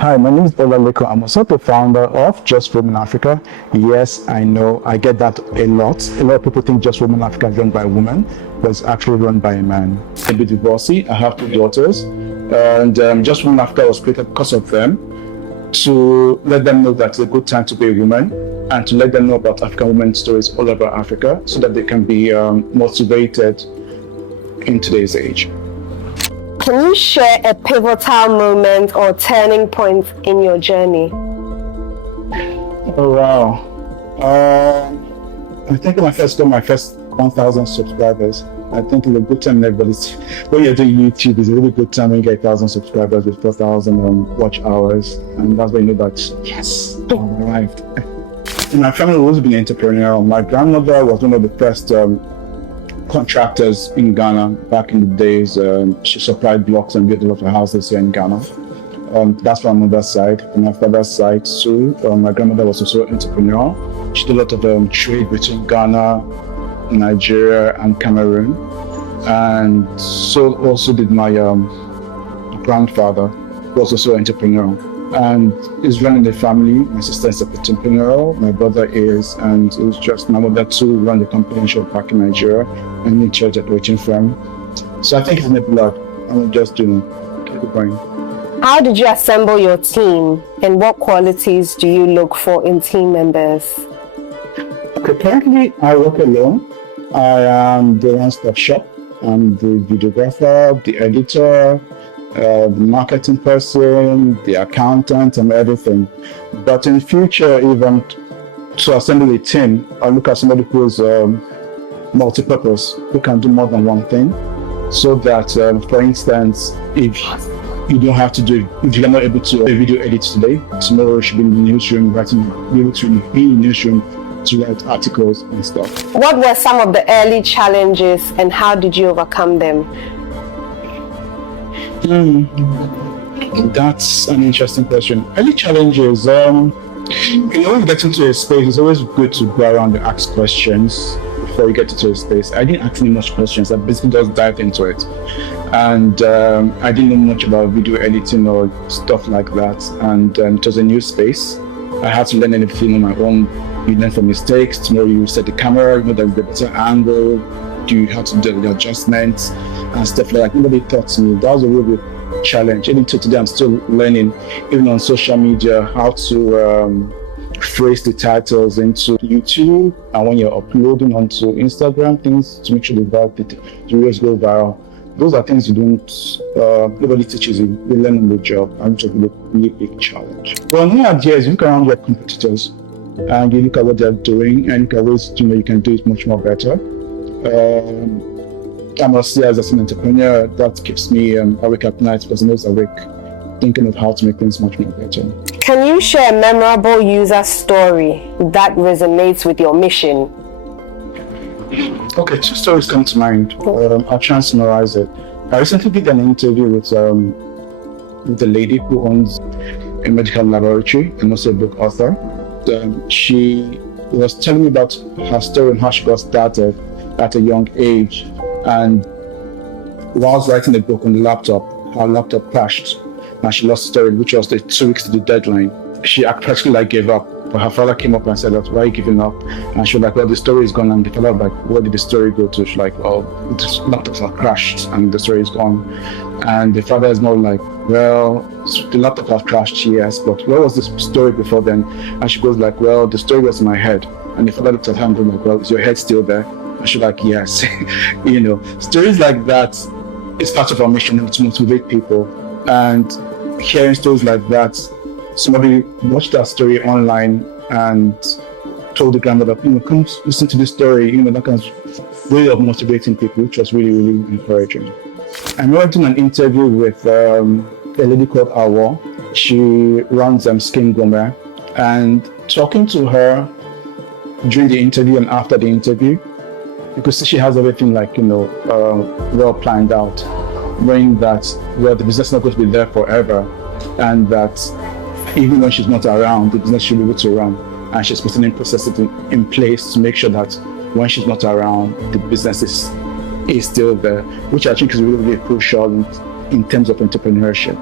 Hi, my name is Olalekan. I'm also the founder of Just Women Africa. Yes, I know, I get that a lot. A lot of people think Just Women Africa is run by a woman, but it's actually run by a man. I'm a bit divorcee. I have 2 daughters, and Just Women Africa was created because of them, to let them know that it's a good time to be a woman, and to let them know about African women's stories all over Africa, so that they can be motivated in today's age. Can you share a pivotal moment or turning point in your journey? Oh wow! I think when I first got my first 1,000 subscribers, I think it's a good time. Everybody's when you're doing YouTube, it's a really good time when you get 1,000 subscribers with 4,000 watch hours, and that's when you know that yes, I've arrived. In my family, we've always been entrepreneurial. My grandmother was one of the first contractors in Ghana back in the days. She supplied blocks and built a lot of houses here in Ghana. That's from my mother's side. From my father's side too, my grandmother was also entrepreneurial. She did a lot of trade between Ghana, Nigeria, and Cameroon. And so also did my grandfather, who was also entrepreneurial. And he's running the family. My sister is entrepreneurial, my brother is, and it was just my mother too run the company shop back in Nigeria and in church at waiting firm. So I think it's in the blood. I'm just keep it going. How did you assemble your team, and what qualities do you look for in team members? Okay, currently I work alone. I am the one-stop shop. I'm the videographer, the editor, the marketing person, the accountant, and everything. But in the future, even to assemble a team, I look at somebody who's multi-purpose, who can do more than one thing. So that, for instance, if you don't have to do, if you're not able to video edit today, tomorrow you should be in the newsroom writing, be able to be in the newsroom to write articles and stuff. What were some of the early challenges, and how did you overcome them? That's an interesting question. Early challenges, when you get into a space, it's always good to go around and ask questions before you get into a space. I didn't ask any much questions. I basically just dived into it, and I didn't know much about video editing or stuff like that. And it was a new space. I had to learn everything on my own. You learn from mistakes. Tomorrow you set the camera, you know there's a better angle. You have to do the adjustments and stuff like that. Nobody taught me. That was a real big challenge. Even to today, I'm still learning, even on social media, how to phrase the titles into YouTube, and when you're uploading onto Instagram, things to make sure the videos go viral. Those are things you don't, nobody teaches you. You learn on the job, and it's a really big challenge. Well, nowadays, you look around your competitors, and you look at what they're doing, and look at ways you can do it much more better. I must say, as an entrepreneur, that keeps me awake at night, because I'm always awake, thinking of how to make things much more better. Can you share a memorable user story that resonates with your mission? Okay, 2 stories come to mind. I'll try and summarize it. I recently did an interview with a lady who owns a medical laboratory and also a book author. She was telling me about her story and how she got started at a young age. And whilst writing the book on the laptop, her laptop crashed and she lost the story, which was the 2 weeks to the deadline. She practically gave up. But her father came up and said, why are you giving up? And she was like, well, the story is gone. And the father was like, where did the story go to? She's like, oh, the laptop crashed and the story is gone. And the father is more like, well, the laptop has crashed, yes, but where was the story before then? And she goes like, well, the story was in my head. And the father looked at her and goes like, well, is your head still there? And she's like, yes. Stories like that is part of our mission, to motivate people. And hearing stories like that, somebody watched that story online and told the grandmother, come listen to this story, that kind of way of motivating people, which was really, really encouraging. I remember doing an interview with a lady called Awa. She runs Skin Gourmet, and talking to her during the interview and after the interview, you could see she has everything well planned out, knowing that the business is not going to be there forever, and that even when she's not around, the business should be able to run. And she's putting in processes in place to make sure that when she's not around, the business is still there, which I think is really, really crucial in terms of entrepreneurship.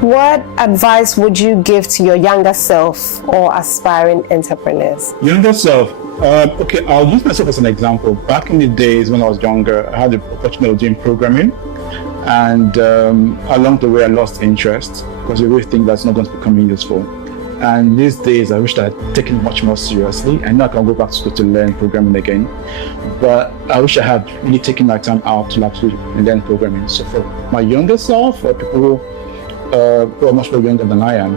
What advice would you give to your younger self or aspiring entrepreneurs? Younger self. Okay, I'll use myself as an example. Back in the days when I was younger, I had the opportunity of doing programming, and along the way, I lost interest because I really think that's not going to become useful. And these days, I wish that I'd taken it much more seriously. I know I can go back to school to learn programming again, but I wish I had really taken my time out to actually learn programming. So for my younger self, or people who are much more younger than I am,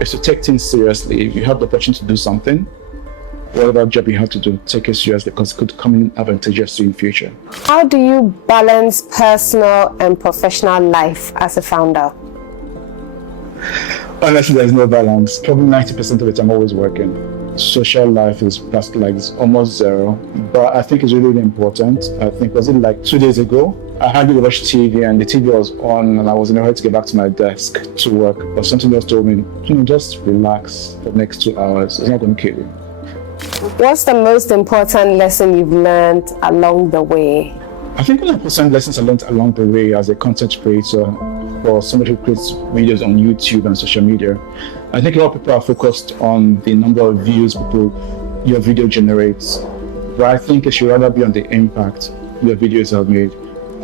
is to take things seriously. If you have the opportunity to do something, whatever job you have to do, take it seriously because it could come in advantageous to you in the future. How do you balance personal and professional life as a founder? Honestly, there's no balance. Probably 90% of it, I'm always working. Social life is like it's almost zero, but I think it's really, really important. I think, was it like 2 days ago? I hardly watched TV and the TV was on and I was in a hurry to get back to my desk to work, but something just told me, just relax for the next 2 hours. It's not going to kill you. What's the most important lesson you've learned along the way? I think one of the important lessons I learned along the way as a content creator, for somebody who creates videos on YouTube and social media, I think a lot of people are focused on the number of views your video generates, but I think it should rather be on the impact your videos have made.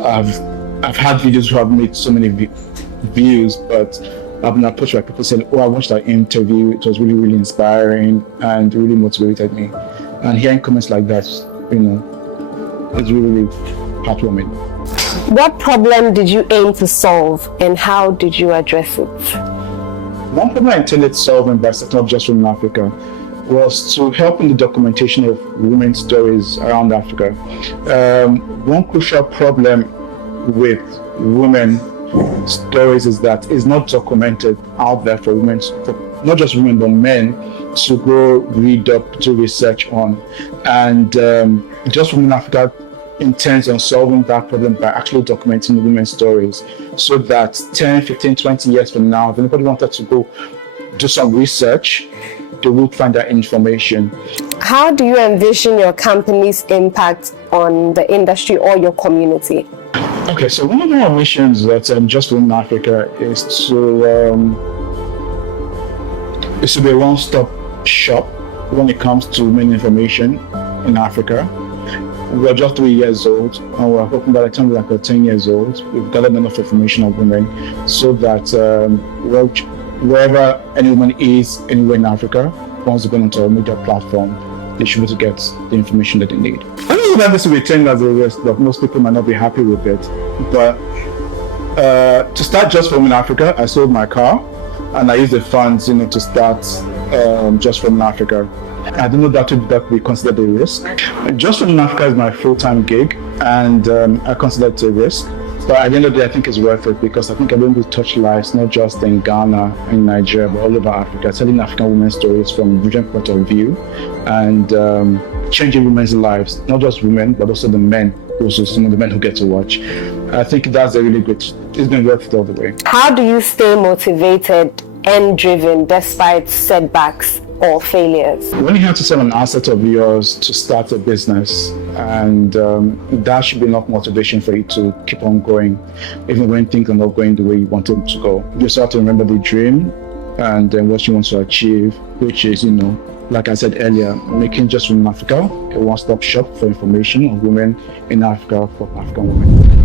I've had videos who have made so many views, but I've been approached by people saying, "Oh, I watched that interview. It was really, really inspiring and really motivated me." And hearing comments like that, it's really, really heartwarming. What problem did you aim to solve and how did you address it? One problem I intended solving by setting up Just Women Africa was to help in the documentation of women's stories around Africa. One crucial problem with women stories is that it's not documented out there for women, for not just women but men, to go read up, do research on. And Just Women Africa intends on solving that problem by actually documenting women's stories, so that 10, 15, 20 years from now, if anybody wanted to go do some research, they will find that information. How do you envision your company's impact on the industry or your community? Okay, so one of our missions that Just Women Africa is to be a one-stop shop when it comes to women information in Africa. We're just 3 years old, and we're hoping by the time we're 10 years old, we've gathered enough information on women so that wherever any woman is anywhere in Africa, once they go into a media platform, they should be able to get the information that they need. I don't know that this will be taken as a risk, but most people might not be happy with it. But to start Just Women Africa, I sold my car, and I used the funds, to start Just Women Africa. I don't know that would be considered a risk. Just Women Africa is my full-time gig, and I consider it a risk. But at the end of the day, I think it's worth it because I think I'm able to touch lives, not just in Ghana, in Nigeria, but all over Africa, telling African women's stories from a different point of view and changing women's lives, not just women, but also the men, also some of the men who get to watch. I think that's a really good, it's been worth it all the way. How do you stay motivated and driven despite setbacks or failures? When you have to sell an asset of yours to start a business, and that should be enough motivation for you to keep on going, even when things are not going the way you want them to go. You just have to remember the dream and then what you want to achieve, which is, like I said earlier, making Just Women Africa a one-stop shop for information on women in Africa for African women.